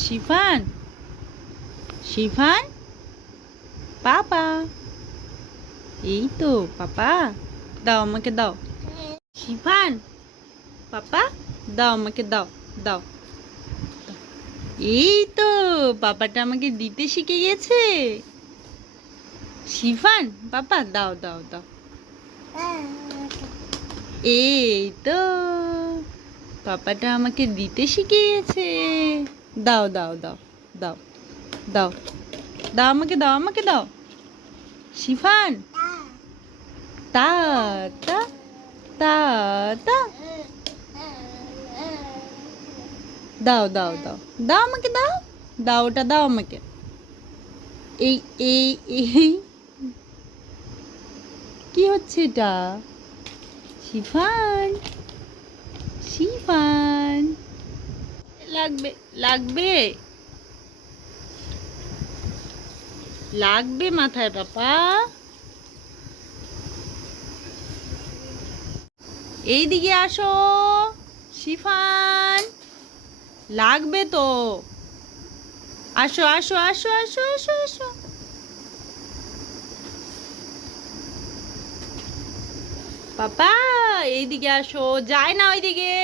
শিফান, শিফান, পাপা। এই তো পাপা, দাও আমাকে দাও। শিফান, পাপা, দাও আমাকে দাও, দাও। এই তো পাপাটা আমাকে দিতে শিখে গেছে। শিফান, পাপা, দাও দাও দাও। এই তো পাপাটা আমাকে দিতে শিখে গেছে। দাও দাও দাও দাও দাও দাও, আমাকে দাও, আমাকে দাও। শিফান, তা তা তা তা, দাও দাও দাও দাও, আমাকে দাও, দাও ওটা দাও আমাকে। এই এই এই কি হচ্ছে এটা? শিফান, শিফান, লাগবে লাগবে লাগবে মাথায় পাপা। এইদিকে আসো শিফান, লাগবে তো। আসো আসো আসো আসো আসো আসো। পাপা এইদিকে আসো, যায় না ওইদিকে।